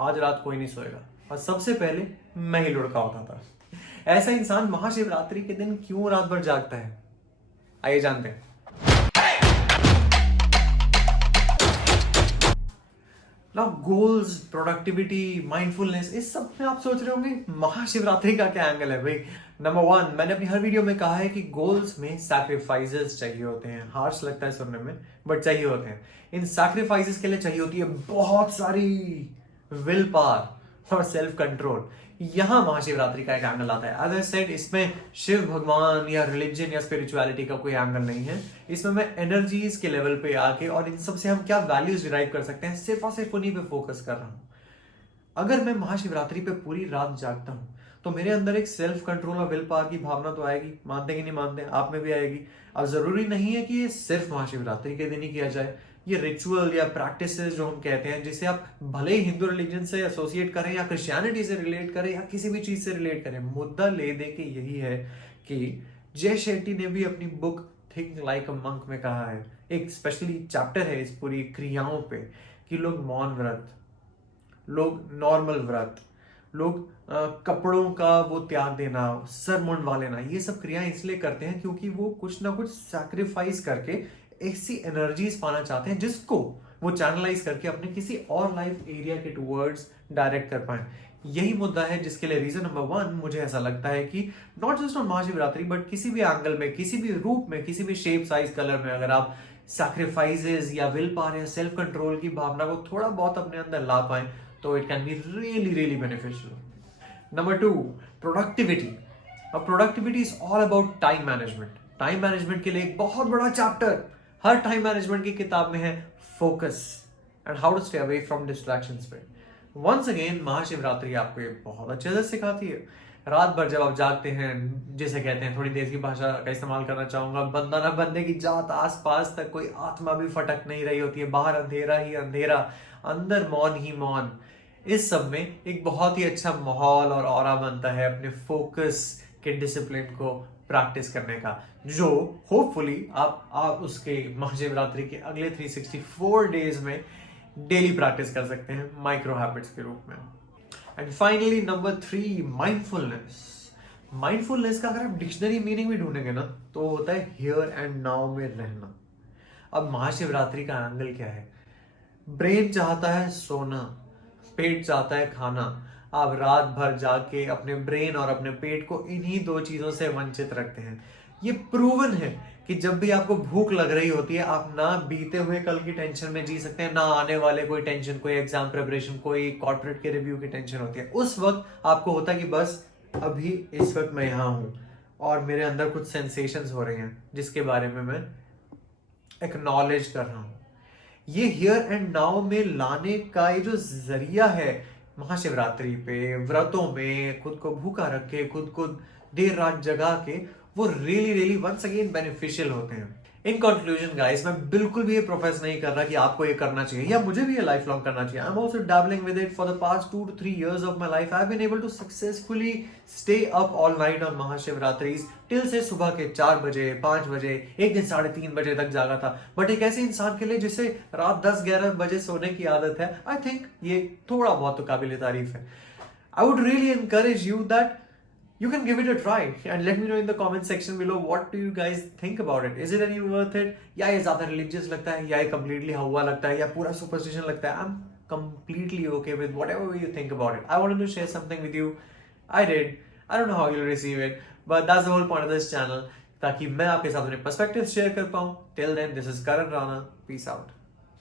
आज रात कोई नहीं सोएगा और सबसे पहले मैं ही लुढ़का होता था। ऐसा इंसान महाशिवरात्रि के दिन क्यों रात भर जागता है, आइए जानते हैं। ना गोल्स, प्रोडक्टिविटी, माइंडफुलनेस, इस सब में आप सोच रहे होंगे महाशिवरात्रि का क्या एंगल है भाई। नंबर वन, मैंने अपनी हर वीडियो में कहा है कि गोल्स में सैक्रिफाइसेस चाहिए होते हैं। हार्श लगता है सुनने में, बट चाहिए होते हैं। इन सैक्रिफाइसेस के लिए चाहिए होती है बहुत सारी विल पावर और सेल्फ कंट्रोल। यहां महाशिवरात्रि का एक एंगल आता है। एज आई सेड, इसमें शिव भगवान या रिलीजन या स्पिरिचुअलिटी का कोई एंगल नहीं है। इसमें मैं एनर्जीज के लेवल पे आके और इन सब से हम क्या वैल्यूज डिराइव कर सकते हैं, सिर्फ और सिर्फ उन्हीं पे फोकस कर रहा हूं। अगर मैं महाशिवरात्रि पे पूरी रात जागता हूं तो मेरे अंदर एक सेल्फ कंट्रोल और विल पावर की भावना तो आएगी। मानते कि नहीं मानते, आप में भी आएगी। अब जरूरी नहीं है कि ये सिर्फ महाशिवरात्रि के दिन ही किया जाए। ये रिचुअल या प्रैक्टिसेस जो हम कहते हैं, जिसे आप भले ही हिंदू रिलीजन से एसोसिएट करें या क्रिश्चियनिटी से रिलेट करें या किसी भी चीज से रिलेट करें, मुद्दा ले दे के यही है कि जय शेट्टी ने भी अपनी book think like a monk में कहा है, एक स्पेशली चैप्टर है इस पूरी क्रियाओं पे, कि लोग मौन व्रत, लोग नॉर्मल व्रत, लोग कपड़ों का वो त्याग देना, सर मुंडवा लेना, ये सब क्रियाएं इसलिए करते हैं क्योंकि वो कुछ ना कुछ सैक्रिफाइस करके ऐसी एनर्जीज पाना चाहते हैं जिसको वो चैनलाइज करके अपने किसी और लाइफ एरिया के टूवर्ड्स डायरेक्ट कर पाए। यही मुद्दा है जिसके लिए रीजन नंबर वन मुझे ऐसा लगता है कि not just on Mahashivratri but किसी भी एंगल में, किसी भी रूप में, किसी भी शेप, साइज, कलर में अगर आप सैक्रिफाइसेस या विल पावर या सेल्फ कंट्रोल की भावना को थोड़ा बहुत अपने अंदर ला पाए तो it can be really really beneficial. Number two, productivity. अब productivity is all about time management. Time management के लिए एक बहुत बड़ा चैप्टर हर टाइम मैनेजमेंट की किताब में है, focus and how to stay away from distractions पे। वंस अगेन महाशिवरात्रि आपको ये बहुत अच्छे से सिखाती है। रात भर जब आप जागते हैं, जिसे कहते हैं, थोड़ी देसी भाषा का इस्तेमाल करना चाहूंगा, बंदा ना बंदे की जात, आस पास तक कोई आत्मा भी फटक नहीं रही होती है, बाहर अंधेरा ही अंधेरा, अंदर मौन ही मौन। इस सब में एक बहुत ही अच्छा माहौल और ऑरा बनता है अपने फोकस के डिसिप्लिन को प्रैक्टिस करने का, जो होपफुली आप उसके महाशिवरात्रि के अगले 364 डेज में डेली प्रैक्टिस कर सकते हैं माइक्रो हैबिट्स के रूप में। And finally number three, mindfulness. Mindfulness का अगर आप डिक्शनरी मीनिंग भी ढूंढेंगे ना तो होता है हियर एंड नाउ में रहना। अब महाशिवरात्रि का एंगल क्या है? ब्रेन चाहता है सोना, पेट चाहता है खाना। आप रात भर जाके अपने ब्रेन और अपने पेट को इन्हीं दो चीजों से वंचित रखते हैं। ये प्रूवन है कि जब भी आपको भूख लग रही होती है, आप ना बीते हुए कल की टेंशन में जी सकते हैं, ना आने वाले कोई टेंशन, कोई एग्जाम प्रिपरेशन, कोई कॉर्पोरेट के रिव्यू की टेंशन होती है। उस वक्त आपको होता है कि बस अभी इस वक्त मैं यहाँ हूं और मेरे अंदर कुछ सेंसेशंस हो रहे हैं जिसके बारे में मैं एक्नॉलेज कर रहा हूं। ये हियर एंड नाउ में लाने का ये जो जरिया है, महाशिवरात्रि पे व्रतों में खुद को भूखा रख के, खुद को देर रात जगा के, वो really really once again beneficial होते हैं। इन कंक्लूजन गाइस, मैं बिल्कुल भी ये प्रोफेस नहीं कर रहा कि आपको ये करना चाहिए या मुझे भी ये लाइफ लॉन्ग करना चाहिए। I am also dabbling with it for the past 2 to 3 years of my life. I have been able to successfully stay up all night on Mahashivratris till से सुबह के 4 बजे, 5 बजे, एक दिन 3:30 बजे तक जागा था। बट एक ऐसे इंसान के लिए जिसे रात 10-11 बजे सोने की आदत है, आई थिंक ये थोड़ा बहुत तो काबिल तारीफ है। I would really encourage you that you can give it a try and let me know in the comment section below what do you guys think about it. Is it any worth it? या ये ज्यादा religious लगता है, या ये completely हवा लगता है, या पूरा superstition लगता है? I'm completely okay with whatever way you think about it. I wanted to share something with you. I did. I don't know how you'll receive it, but that's the whole point of this channel, ताकि मैं आपके साथ अपने perspectives share कर पाऊँ. Till then, this is Karan Rana. Peace out.